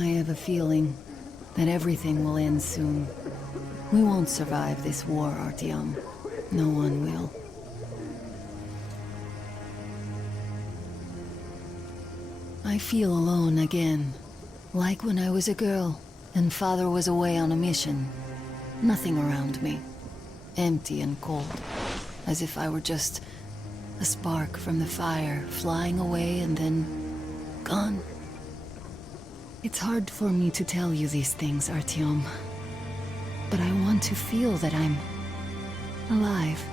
I have a feeling that everything will end soon. We won't survive this war, Artyom. No one will. I feel alone again. Like when I was a girl, and Father was away on a mission. Nothing around me. Empty and cold. As if I were just a spark from the fire, flying away and then gone. It's hard for me to tell you these things, Artyom. But I want to feel that I'm alive.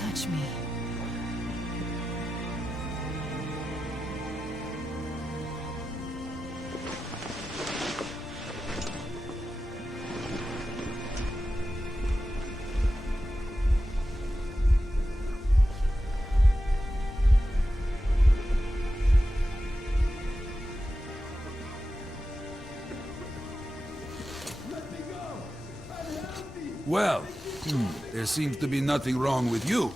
Touch me. Well, there seems to be nothing wrong with you.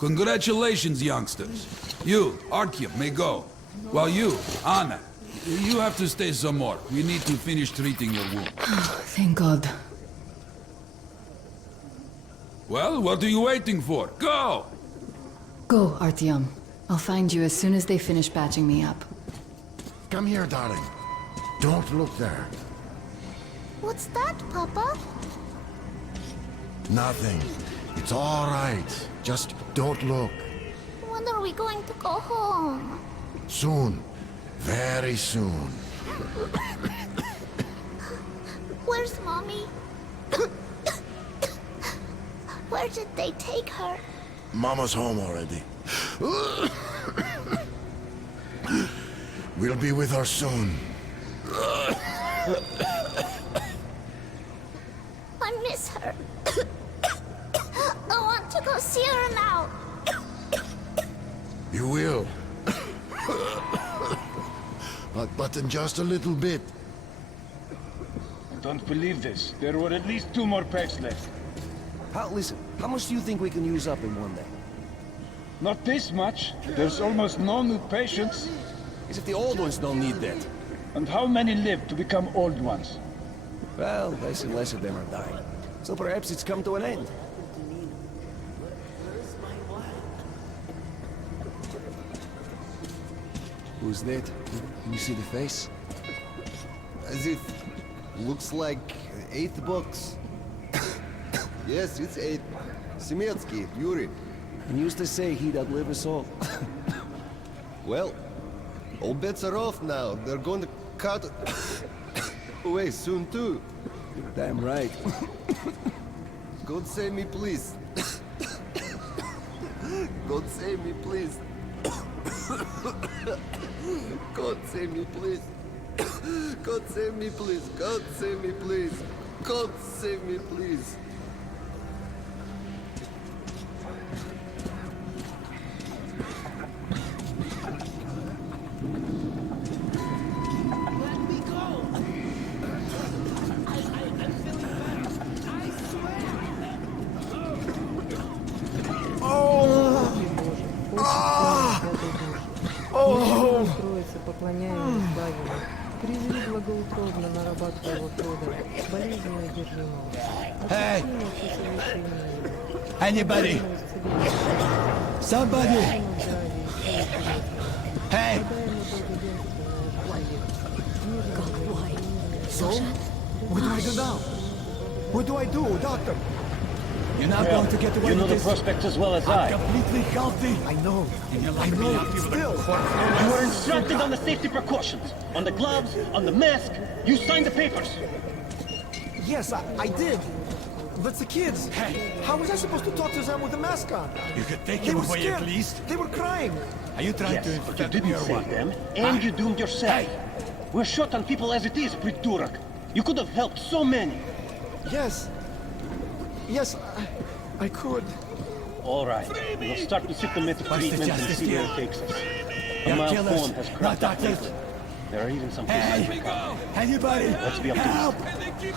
Congratulations, youngsters. You, Artyom, may go. While you, Anna, you have to stay some more. We need to finish treating your wound. Thank God. Well, what are you waiting for? Go! Go, Artyom. I'll find you as soon as they finish patching me up. Come here, darling. Don't look there. What's that, Papa? Nothing. It's all right. Just don't look. When are we going to go home? Soon. Very soon. Where's Mommy? Where did they take her? Mama's home already. We'll be with her soon. I miss her. I want to go see her now. You will. But in just a little bit. I don't believe this. There were at least 2 more packs left. Listen, how much do you think we can use up in one day? Not this much. There's almost no new patients. As if the old ones don't need that. And how many live to become old ones? Well, less and less of them are dying. So perhaps it's come to an end. Who's that? Can you see the face? As if... looks like 8th box. Yes, it's 8. Semetsky, Yuri. And used to say he'd outlive us all. Well, all bets are off now. They're going to cut away soon too. Damn right. God save me, please. God save me, please. God save me, please. God save me, please. God save me, please. God save me, please. Поклоняемый славе, призви благоутробно нарабатывая плода, болезненно одержимого. Hey! Anybody! Somebody! Hey! So? What do I do now? What do I do, doctor? You're not going to get away You know with the this. prospect as well as I'm I. completely healthy. I know. And you're I like me know. out here with a Still. corpse. You were instructed on the safety precautions, on the gloves, on the mask. You signed the papers. Yes, I did. But the kids. Hey. How was I supposed to talk to them with the mask on? You could take They him were away scared. at least. They were crying. Are you trying Yes, to but you infect me didn't or save what? them, and Huh? you doomed yourself. Hey. We're short on people as it is, Pridurak. You could have helped so many. Yes. Yes, I could. All right, we'll start the symptomatic What's the treatment and justice see where here? it takes us. A You're mild killers, form has not cropped up doctors. lately. There are even some cases in Hey! Chicago. Anybody! Let's be Help! optimistic.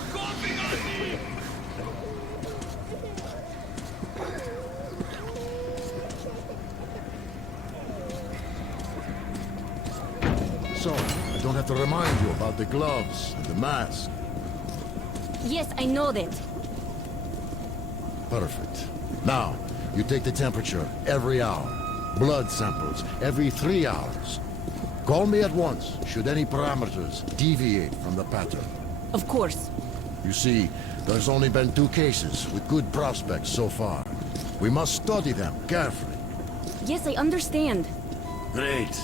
So, I don't have to remind you about the gloves and the mask. Yes, I know that. Perfect. Now, you take the temperature every hour. Blood samples every 3 hours. Call me at once should any parameters deviate from the pattern. Of course. You see, there's only been 2 cases with good prospects so far. We must study them carefully. Yes, I understand. Great.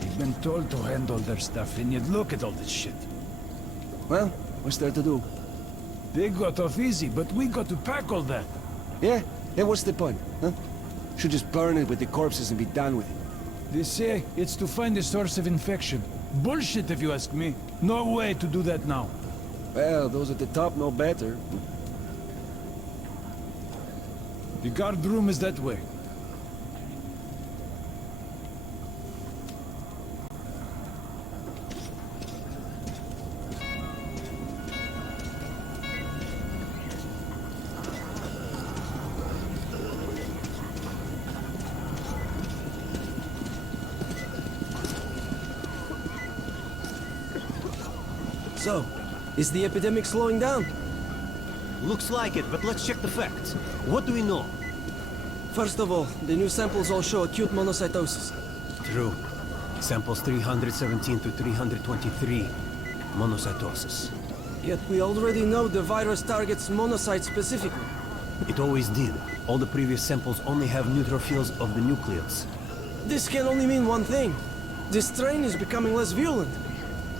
They've been told to handle their stuff, and yet look at all this shit. Well, what's there to do? They got off easy, but we got to pack all that. Yeah? Yeah, what's the point, huh? Should just burn it with the corpses and be done with it. They say it's to find the source of infection. Bullshit, if you ask me. No way to do that now. Well, those at the top know better. The guard room is that way. So, is the epidemic slowing down? Looks like it, but let's check the facts. What do we know? First of all, the new samples all show acute monocytosis. True. Samples 317 to 323. Monocytosis. Yet we already know the virus targets monocytes specifically. It always did. All the previous samples only have neutrophils of the nucleus. This can only mean one thing. This strain is becoming less virulent.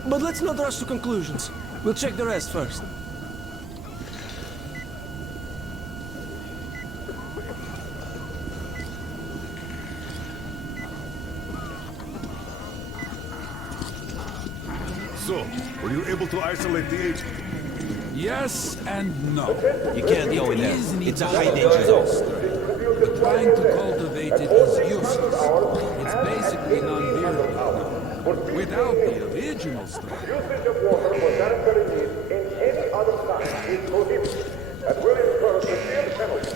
But let's not rush to conclusions. We'll check the rest first. So, were you able to isolate the agent? Yes and no. You can't deal with that. It's a high danger zone. But trying to cultivate it is useless. It's basically non-virulent now. Without the original strain. Usage of water for sanitary needs in any other site is prohibited and will incur severe penalties.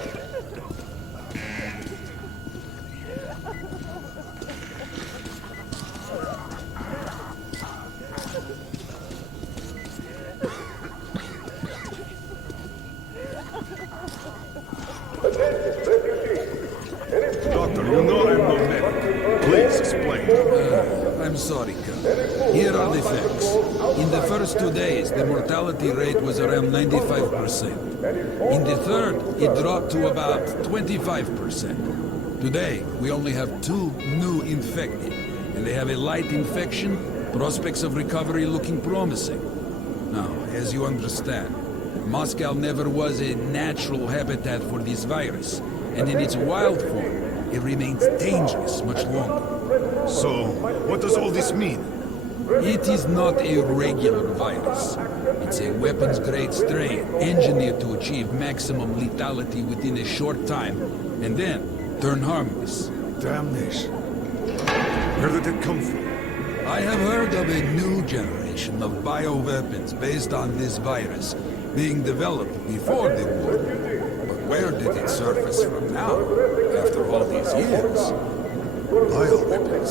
Doctor, you know I'm no medic. Please explain. I'm sorry, Colonel. Here are the facts. In the first 2 days, the mortality rate was around 95%. In the third, it dropped to about 25%. Today, we only have 2 new infected, and they have a light infection, prospects of recovery looking promising. Now, as you understand, Moscow never was a natural habitat for this virus, and in its wild form, it remains dangerous much longer. So, what does all this mean? It is not a regular virus. It's a weapons-grade strain engineered to achieve maximum lethality within a short time, and then turn harmless. Damnation. Where did it come from? I have heard of a new generation of bioweapons based on this virus being developed before the war. But where did it surface from now, after all these years? Bioweapons.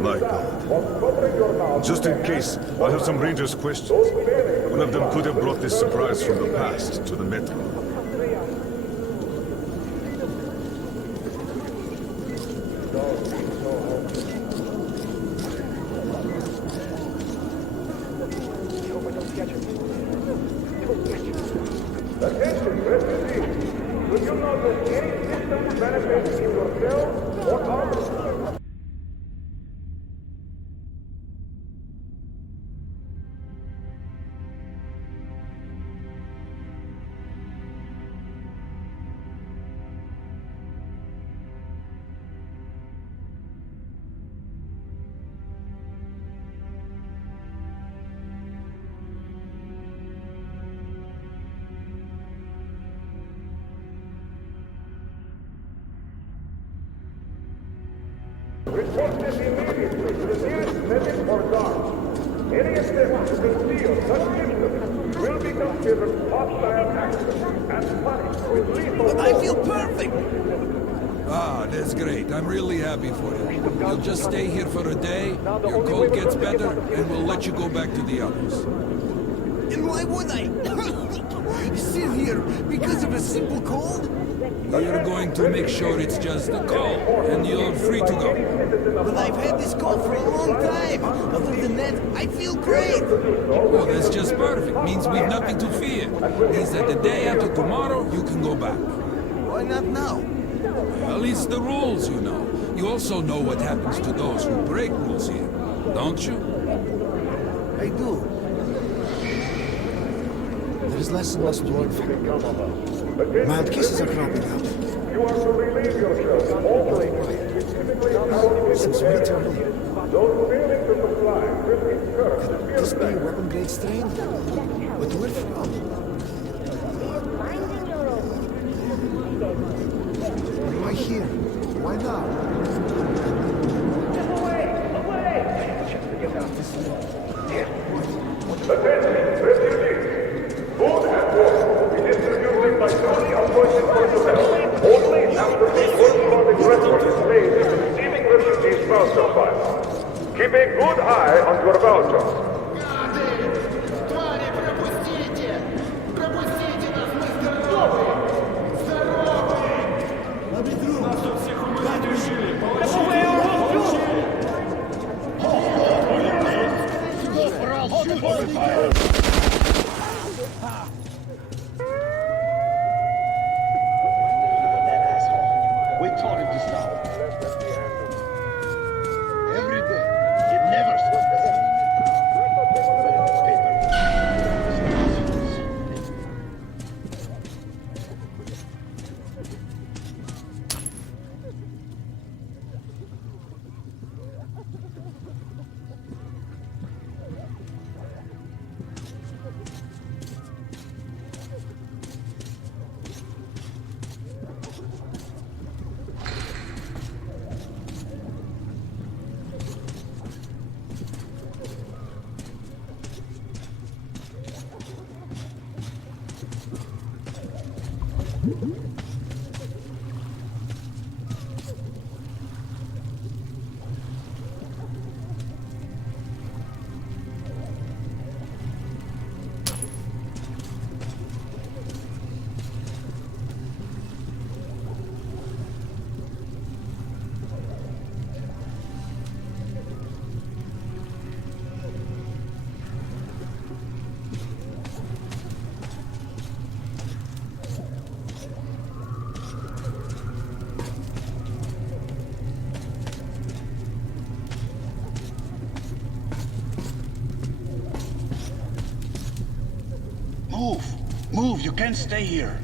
My God. Just in case, I have some Rangers' questions. One of them could have brought this surprise from the past to the Metro. Attention, refugees. Do you know that any system benefits in yourself or others? conceal such symptoms will be considered hostile action and punished with lethal But I feel perfect! Ah, that's great. I'm really happy for you. You'll just stay here for a day, your cold gets better, and we'll let you go back to the others. And why would I? Sit here because of a simple cold? We're going to make sure it's just a cold, and you're free to go. But I've had this cold for a long time. Other than that, I feel great. Oh, that's just perfect. Means we've nothing to fear. Means that the day after tomorrow, you can go back. Why not now? Well, it's the rules, you know. You also know what happens to those who break rules here, don't you? I do. There is less and less to learn from. Mild cases are cropping up. You are to relieve yourself altering specifically on how Since way too early. those failing to comply will incur Could this be a weapon-grade strain? But where from? Why here? Why now? Attention, refugees. Food and water will be distributed by duly appointed personnel only after the corresponding record is made in the receiving refugees' voucher file. Keep a good eye on your voucher. We taught him to stop. Every day. He never stops. Move! Move! You can't stay here!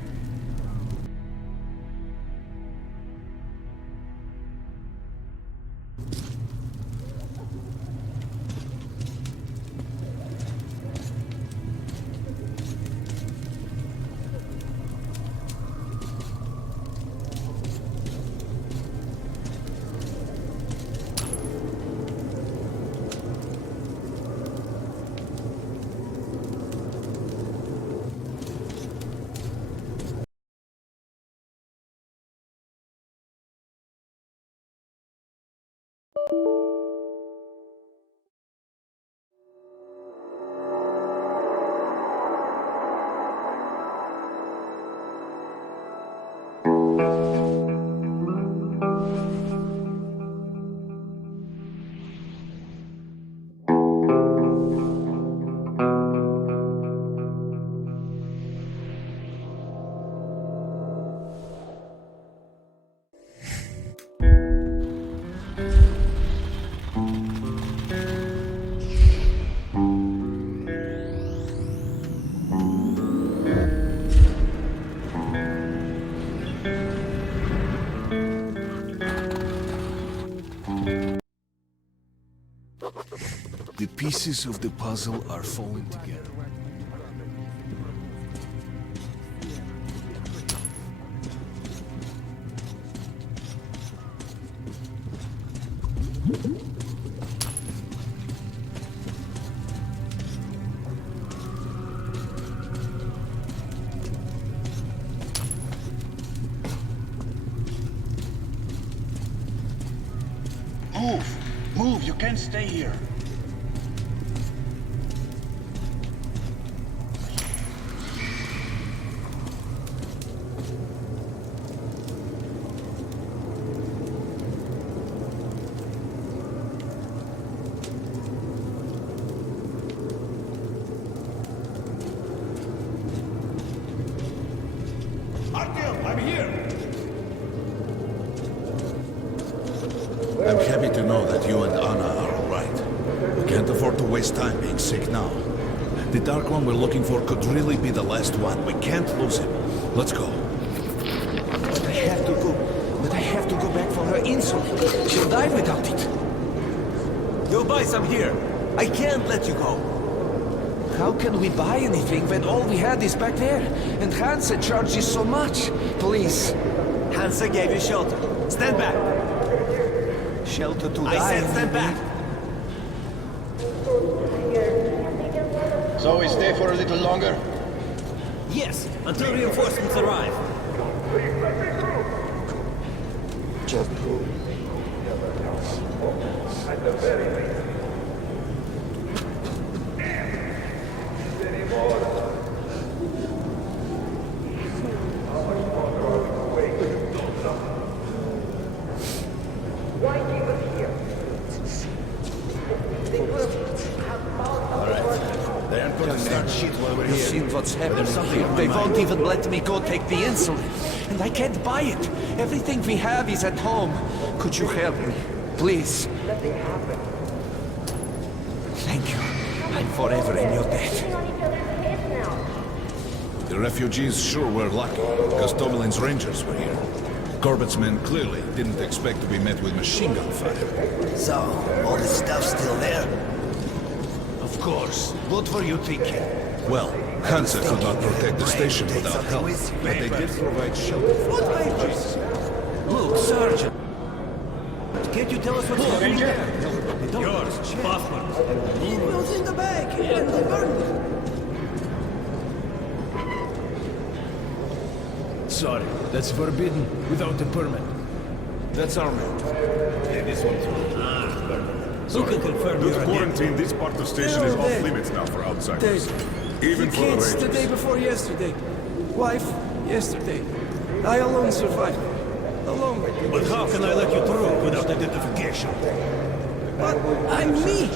The pieces of the puzzle are falling together. can't stay here. I'm here! I'm happy to know that you and Anna are all right. We can't afford to waste time being sick now. The Dark One we're looking for could really be the last one. We can't lose him. Let's go. But I have to go. But I have to go back for her insulin. She'll die without it. You'll buy some here. I can't let you go. How can we buy anything when all we had is back there? And Hansa charges so much. Please. Hansa gave you shelter. Stand back. Shelter to die. I said stand back. So we stay for a little longer? Yes, until reinforcements arrive. Just go. At the very least. You've seen what's happening here. They won't even let me go take the insulin. And I can't buy it. Everything we have is at home. Could you help me? Please. Thank you. I'm forever in your debt. The refugees sure were lucky, because Tomelin's rangers were here. Corbett's men clearly didn't expect to be met with machine gun fire. So, all this stuff still there? Of course. What were you thinking? Well, Hansa could not protect the station without help, but they did provide shelter for What papers? Look, Sergeant. Can't you tell us what's happening there? Yours, Bothman. Emails in the bag, and they burned it. Sorry, that's forbidden without a permit. That's our man. Yeah, this one too. Who can confirm Due you're to a quarantine, this part of the station is off limits now for outsiders. Even for the kids the day rangers. before yesterday. Wife, yesterday. I alone survived. Alone. But how can I let you through without identification? But I'm me!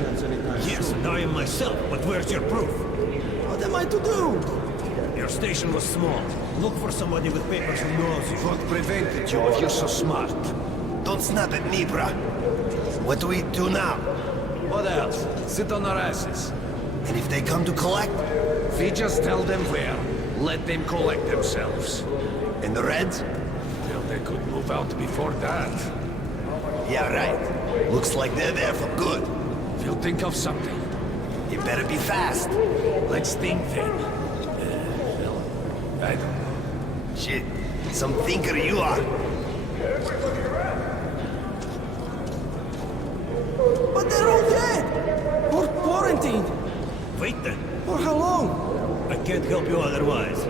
Yes, and I am myself, but where's your proof? What am I to do? Your station was small. Look for somebody with papers who knows you. What prevented you if you're so smart? Don't snap at me, bruh. What do we do now? What else? Sit on our asses. And if they come to collect? We just tell them where. Let them collect themselves. And the Reds? Well, they could move out before that. Yeah, right. Looks like they're there for good. We'll think of something. You better be fast. Let's think then. I don't... Shit. Some thinker you are. But they're all dead! Or quarantined! Wait then. For how long? I can't help you otherwise.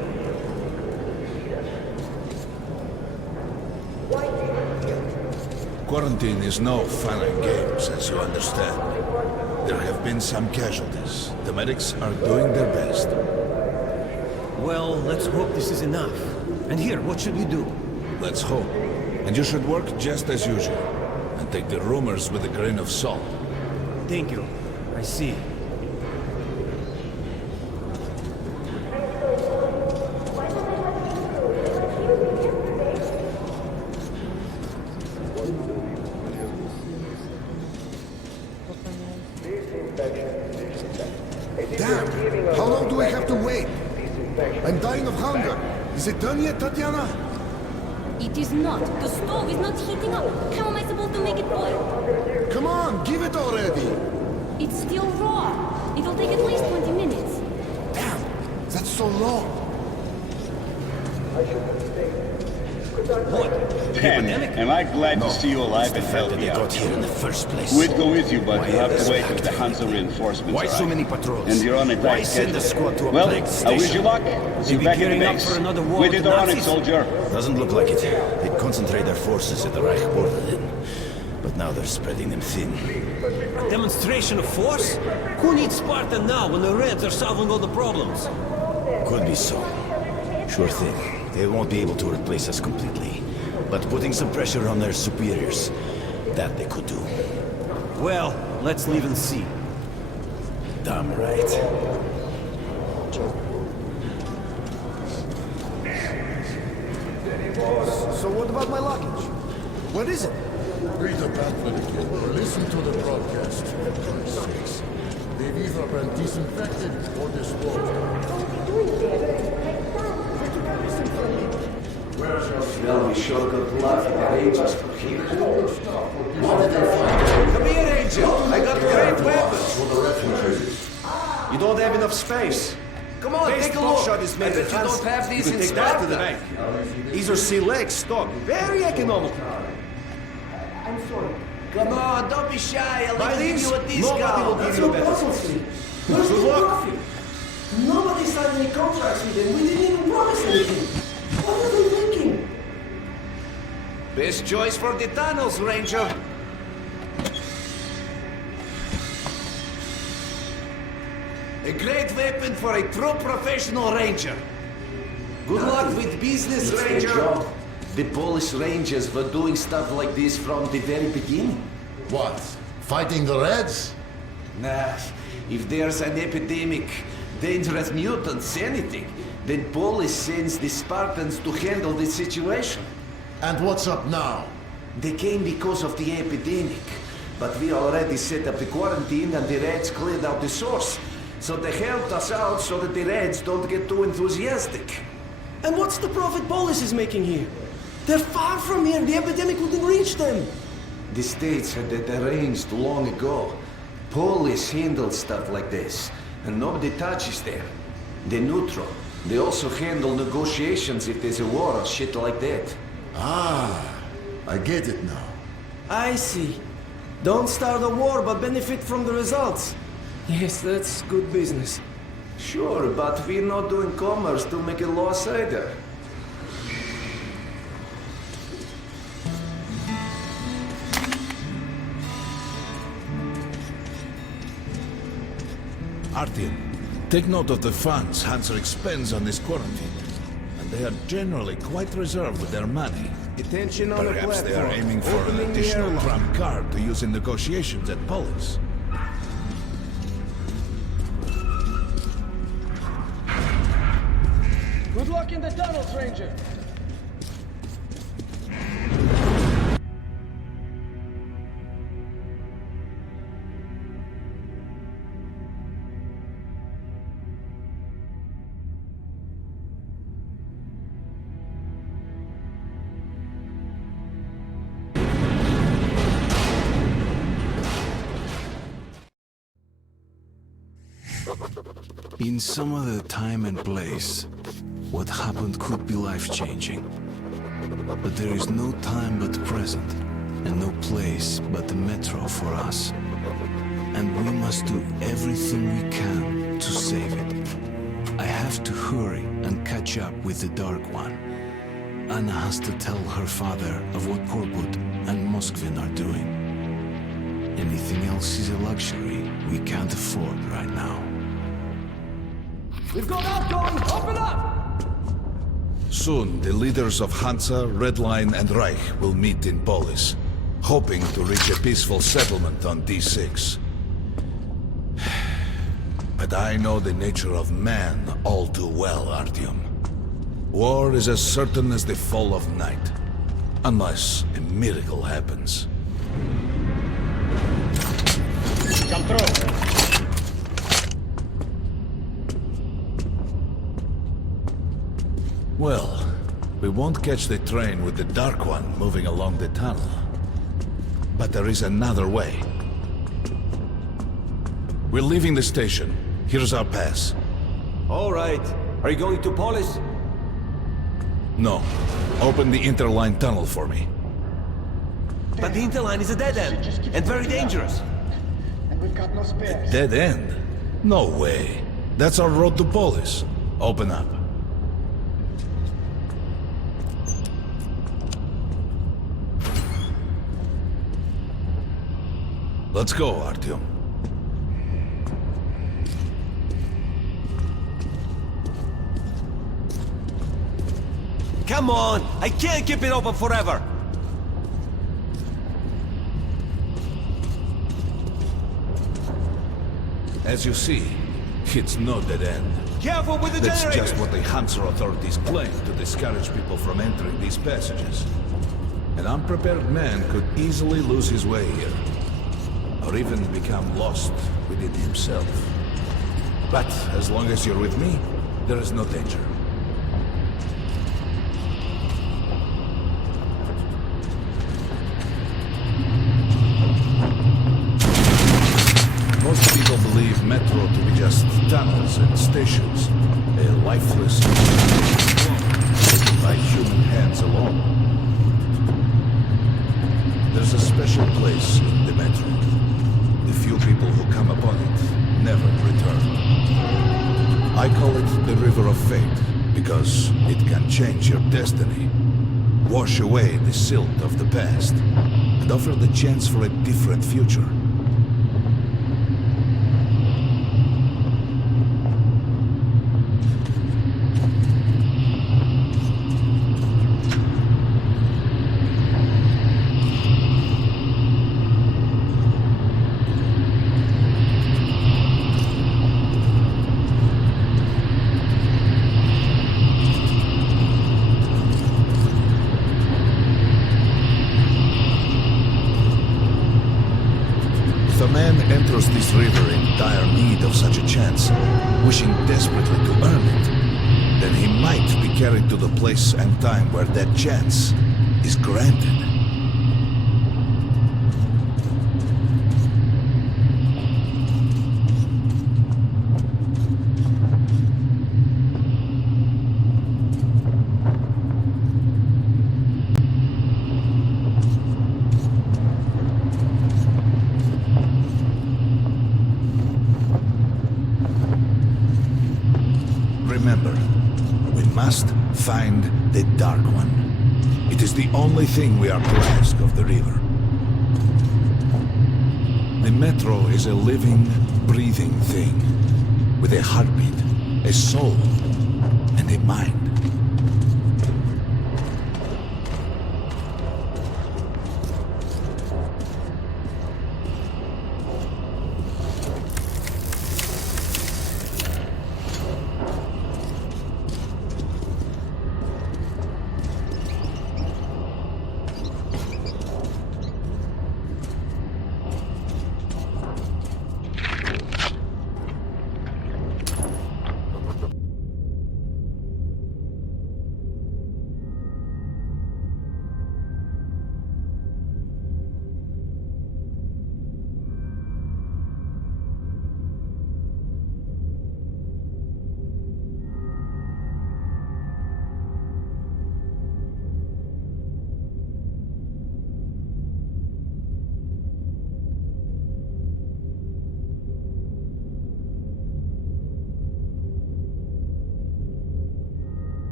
Quarantine is no fun and games, as you understand. There have been some casualties. The medics are doing their best. Well, let's hope this is enough. And here, what should we do? Let's hope. And you should work just as usual. And take the rumors with a grain of salt. Thank you. I see. Damn! How long do I have to wait? I'm dying of hunger. Is it done yet, Tatiana? It is not. The stove is not heating up. How am I supposed to make it boil? Come on, give it already! It's still raw. It'll take at least 20 minutes. Damn! That's so long! What? Ben, am I glad to see you alive and healthy out. Here in the first place. We'd go with you, but you have to wait with the Hansa reinforcements. Why so arrive. many patrols? And you're on a Why tight send schedule. a squad to a Well, plague I wish station? you luck. See you be back in the gearing up base. for another war We with did the on it, Nazis? soldier. Doesn't look like it. They'd concentrate their forces at the Reich border then. But now they're spreading them thin. Demonstration of force? Who needs Sparta now when the Reds are solving all the problems? Could be so. Sure thing. They won't be able to replace us completely. But putting some pressure on their superiors, that they could do. Well, let's live and see. Damn right. So what about my luggage? What is it? Read the pamphlet again, or listen to the broadcast. For God's sakes. They've either been disinfected or disposed. Well, we sure got lucky. The Rangers were here. What did they find? Come here, Angel. I got great weapons. For the refugees. You don't have enough space. Come on, take a look. Shot is made I bet you don't have these in Sparta. To the bank. These are select stock. Very economical. I'm sorry. Come on, don't be shy. I'll Buy leave these? you a discount. Nobody will give you a better. Where's Good the luck. profit? Nobody signed any contracts with them. We didn't even promise anything. What are they thinking? Best choice for the tunnels, Ranger. A great weapon for a true professional ranger. Good luck with business, Ranger. The Polish Rangers were doing stuff like this from the very beginning. What? Fighting the Reds? Nah, if there's an epidemic, dangerous mutants, anything, then Polish sends the Spartans to handle the situation. And what's up now? They came because of the epidemic, but we already set up the quarantine and the Reds cleared out the source. So they helped us out so that the Reds don't get too enthusiastic. And what's the profit Polis is making here? They're far from here. The epidemic wouldn't reach them. The States had that arranged long ago. Police handle stuff like this, and nobody touches them. They're neutral. They also handle negotiations if there's a war or shit like that. Ah, I get it now. I see. Don't start a war, but benefit from the results. Yes, that's good business. Sure, but we're not doing commerce to make a loss either. Artyom, take note of the funds Hanser expends on this quarantine. And they are generally quite reserved with their money. Attention on the Perhaps platform. they are aiming for an Opening the additional airlock. trump card to use in negotiations at Polis. Good luck in the tunnels, Ranger. In some other time and place, what happened could be life-changing. But there is no time but present, and no place but the metro for us. And we must do everything we can to save it. I have to hurry and catch up with the Dark One. Anna has to tell her father of what Korbut and Moskvin are doing. Anything else is a luxury we can't afford right now. We've got outgoing! Open up! Soon, the leaders of Hansa, Red Line, and Reich will meet in Polis, hoping to reach a peaceful settlement on D6. But I know the nature of man all too well, Artyom. War is as certain as the fall of night, unless a miracle happens. Come through! Well, we won't catch the train with the Dark One moving along the tunnel. But there is another way. We're leaving the station. Here's our pass. All right. Are you going to Polis? No. Open the interline tunnel for me. But the interline is a dead end, and very dangerous. And we've got no spares. Dead end? No way. That's our road to Polis. Open up. Let's go, Artyom. Come on! I can't keep it open forever! As you see, it's no dead end. Careful with the That's generator! just what the Hansa authorities claim to discourage people from entering these passages. An unprepared man could easily lose his way here, or even become lost within himself. But as long as you're with me, there is no danger. Most people believe metro to be just tunnels and stations, a lifeless by human hands alone. There's a special place in the metro. The few people who come upon it never return. I call it the River of Fate because it can change your destiny, wash away the silt of the past, and offer the chance for a different future. If a man enters this river in dire need of such a chance, wishing desperately to earn it, then he might be carried to the place and time where that chance is granted. Remember, we must find the Dark One. It is the only thing we are to ask of the river. The metro is a living, breathing thing, with a heartbeat, a soul, and a mind.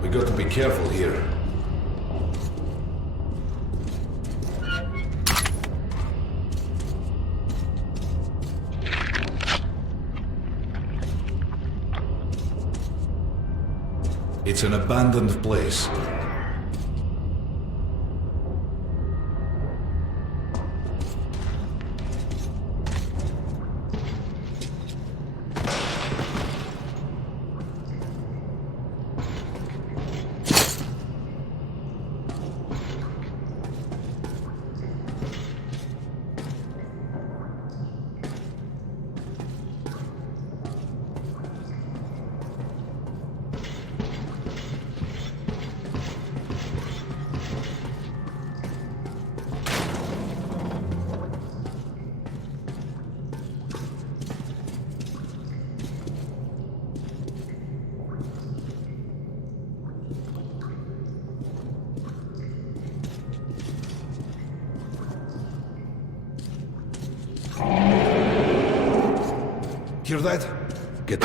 We got to be careful here. It's an abandoned place. Hear that? Get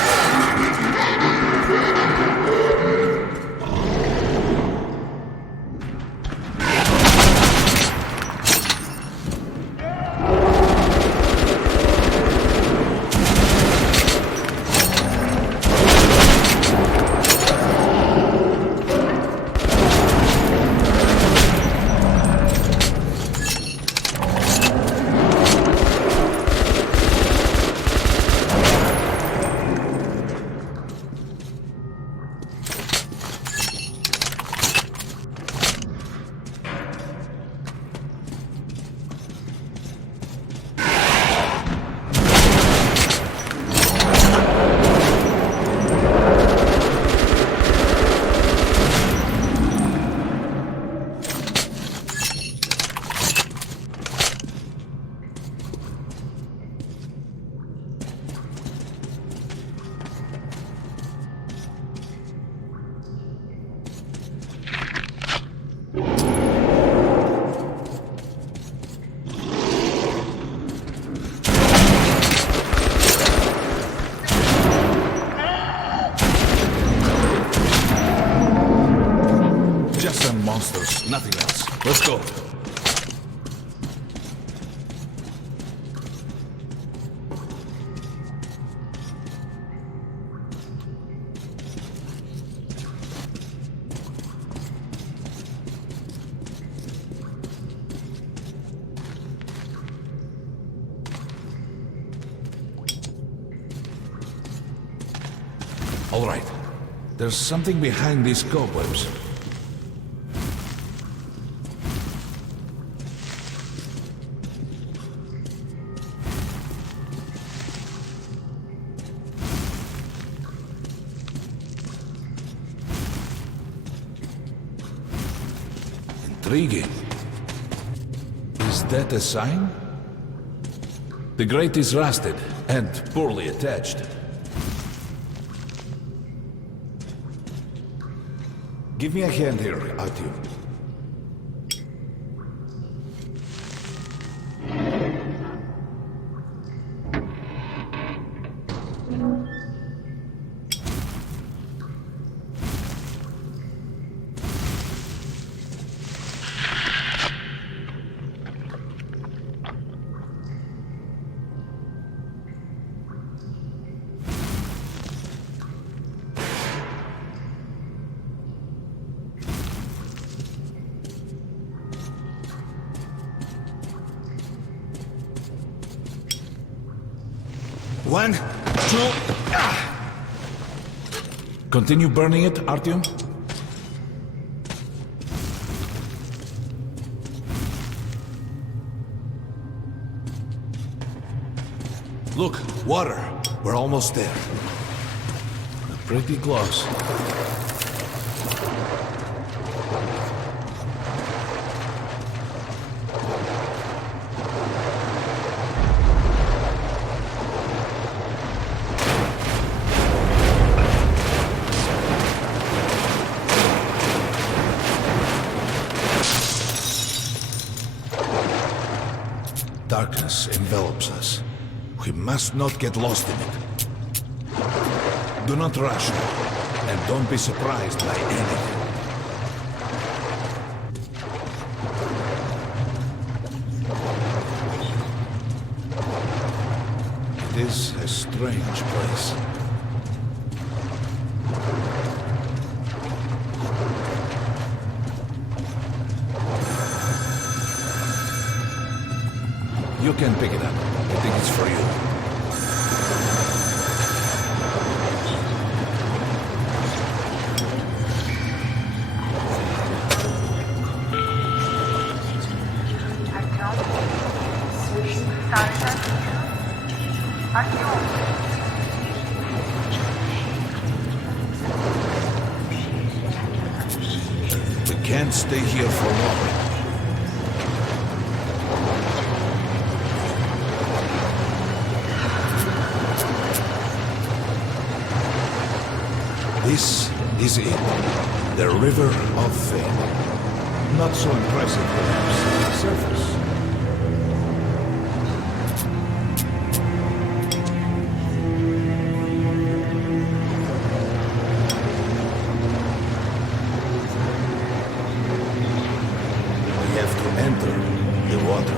monsters, nothing else. Let's go. All right. There's something behind these cobwebs. Intriguing. Is that a sign? The grate is rusted and poorly attached. Give me a hand here, Artyom. One, two, Continue burning it, Artyom. Look, water. We're almost there. Pretty close. Darkness envelops us. We must not get lost in it. Do not rush, and don't be surprised by anything. It is a strange place. You can pick it up. I think it's for you. We can't stay here for long. This is it. The River of Fate. Not so impressive, perhaps, on the surface. enter the water.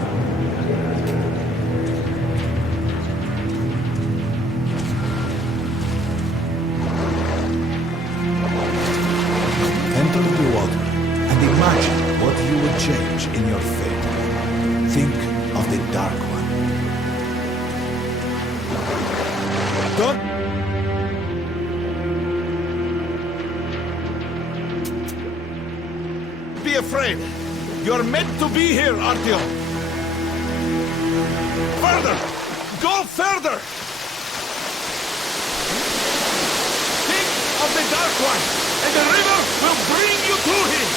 Enter the water and imagine what you would change in your fate. Think of the Dark One. Don't be afraid. You're meant to be here, Artyom. Further! Go further! Think of the Dark One, and the river will bring you to him!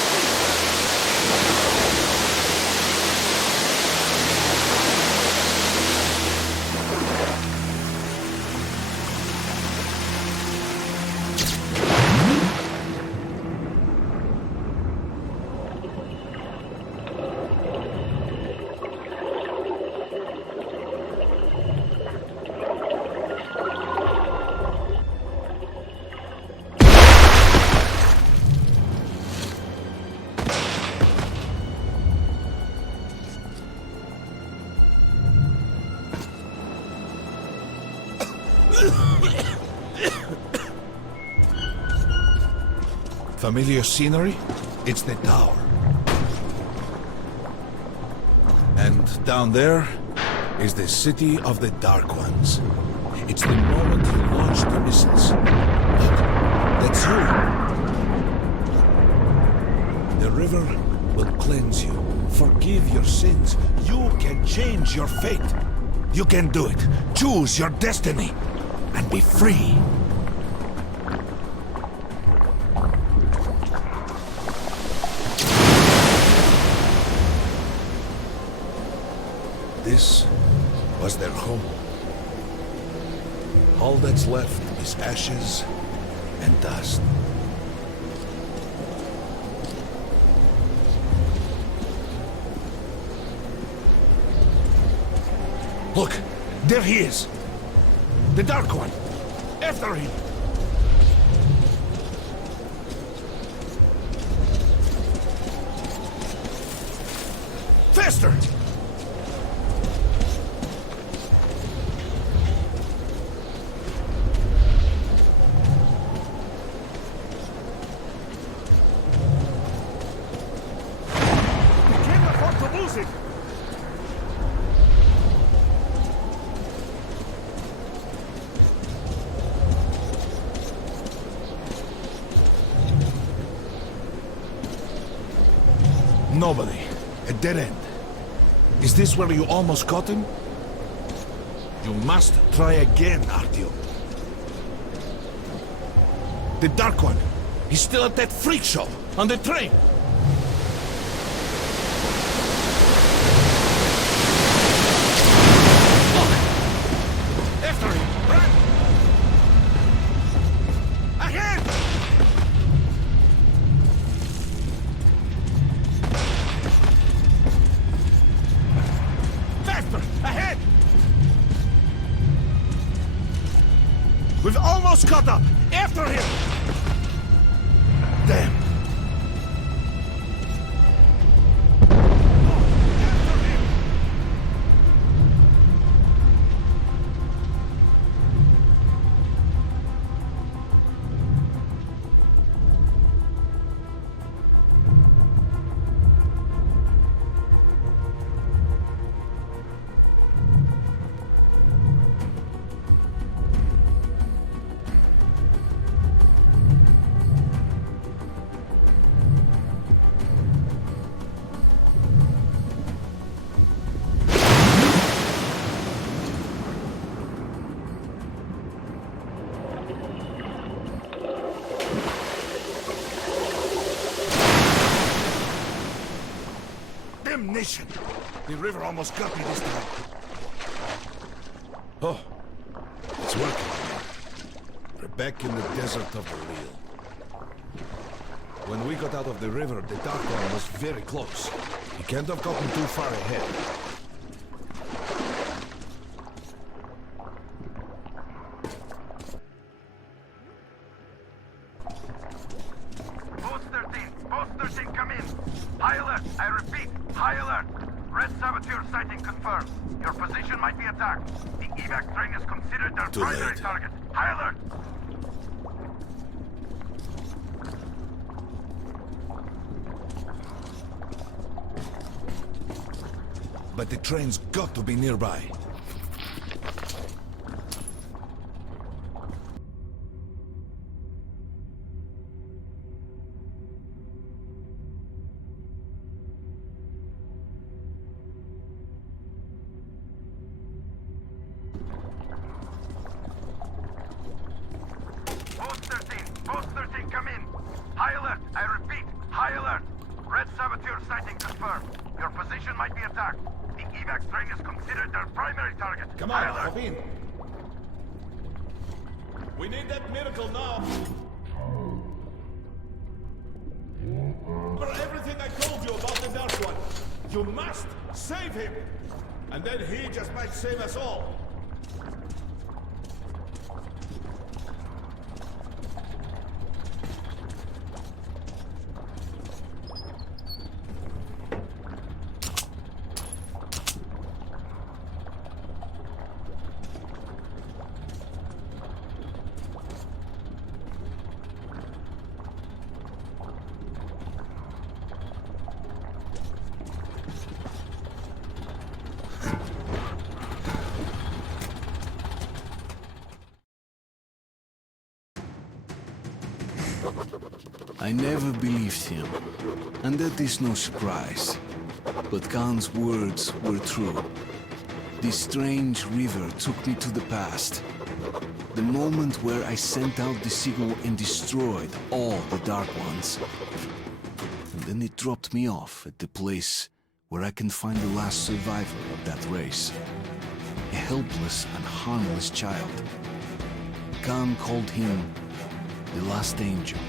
Familiar scenery? It's the tower. And down there is the city of the Dark Ones. It's the moment you launch the missiles. Look, that's you. The river will cleanse you, forgive your sins. You can change your fate. You can do it. Choose your destiny and be free. This was their home. All that's left is ashes and dust. Look, there he is. The Dark One. After him. Faster! Nobody. A dead end. Is this where you almost caught him? You must try again, Artyom. The Dark One. He's still at that freak show on the train. Look! After him! Run! Ahead! Ahead! We've almost caught up! After him! Damn! Damnation! The river almost got me this time. Oh, it's working. We're back in the desert of the real. When we got out of the river, the Dark One was very close. He can't have gotten too far ahead. Post 13, come in. High alert, I repeat, high alert. Red saboteur sighting confirmed. Your position might be attacked. The evac train is considered their primary target. High alert! But the train's got to be nearby. Post 13, come in. High alert, I repeat, high alert. Red saboteur sighting confirmed. Your position might be attacked. The evac train is considered their primary target. Come high on, alert. hop in. We need that miracle now. Remember everything I told you about the Dark One. You must save him. And then he just might save us all. I never believed him, and that is no surprise. But Khan's words were true. This strange river took me to the past. The moment where I sent out the signal and destroyed all the Dark Ones. And then it dropped me off at the place where I can find the last survivor of that race. A helpless and harmless child. Khan called him the Last Angel.